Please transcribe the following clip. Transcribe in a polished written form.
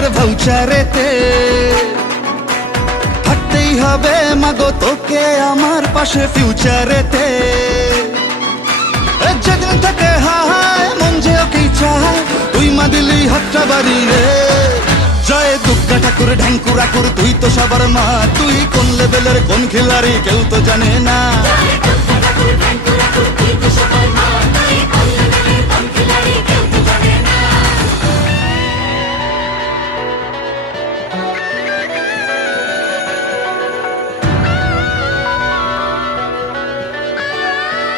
জীবনের ভাউচারেতে থাকতেই হবে মাগো তোকে আমার পাশে ফিউচারেতে। যেদিন থেকে হায় মন যে ওকেই চায়, তুই মা দিলি হাতটা বাড়িয়ে। জয় দুর্গা ঠাকুর ঢ্যাঙ্কুর আকুর, তুই তো সবার মা। তুই কোন লেভেলের কোন খিলাড়ি কেউ তো জানে না।